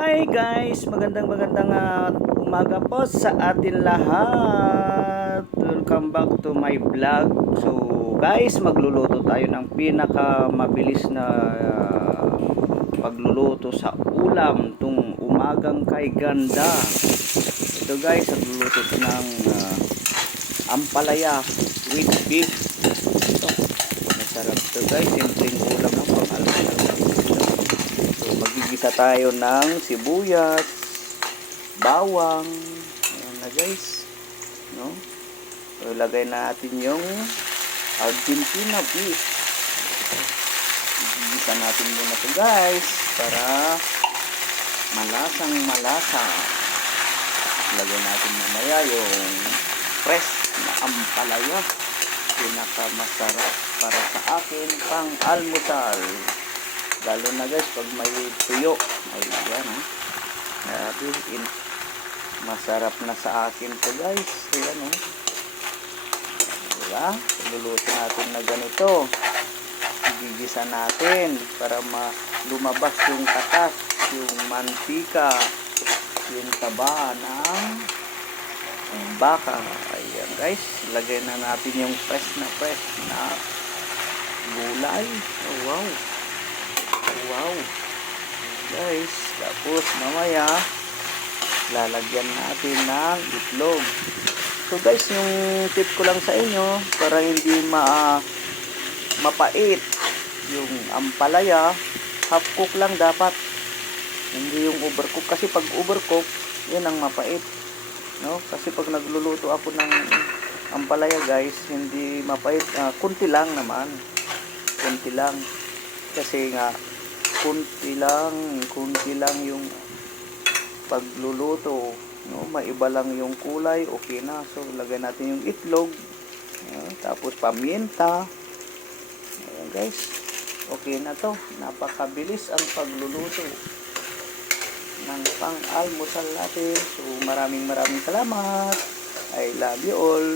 Hi guys, magandang magandang ah, umaga po sa atin lahat. Welcome back to my vlog. So guys, magluluto tayo ng pinaka mabilis na ah, pagluluto sa ulam tung umagang kay ganda. Ito guys, nagluluto ko ng ah, ampalaya with beef. Ito, masarap to guys. Simpleng ulam ng pang-almusal. So, magigisa tayo ng sibuyas, bawang, ayan na guys, no? So, ilagay natin yung Argentina beef. Igigisa natin muna to guys, para malasang malasa. Lagay natin mamaya yung fresh na ampalaya. Pinakamasarap para sa akin pang almusal. Lalo na guys, pag may tuyo. Ay, yan ha. Grabe, in, masarap na sa akin to guys. Ayan ha. Diba? Luluto natin na ganito. Gigisa natin para ma lumabas yung katas, yung mantika, yung taba ng baka. Ayan guys, lagay na natin yung fresh na fresh na gulay. Oh. Wow. Guys, tapos mamaya lalagyan natin ng itlog. So guys, yung tip ko lang sa inyo para hindi ma mapait yung ampalaya, half cook lang dapat. Hindi yung overcook kasi pag overcook, yun ang mapait. No? Kasi pag nagluluto ako ng ampalaya guys, hindi mapait, ah, kunti lang naman. Kunti lang. Kasi nga kunti lang, kunti lang yung pagluluto. No, maiba lang yung kulay, okay na. So, lagay natin yung itlog. Ayan, tapos paminta. Ayan guys. Okay na to. Napakabilis ang pagluluto ng pang-almusal natin. So, maraming maraming salamat. I love you all.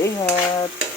Ingat.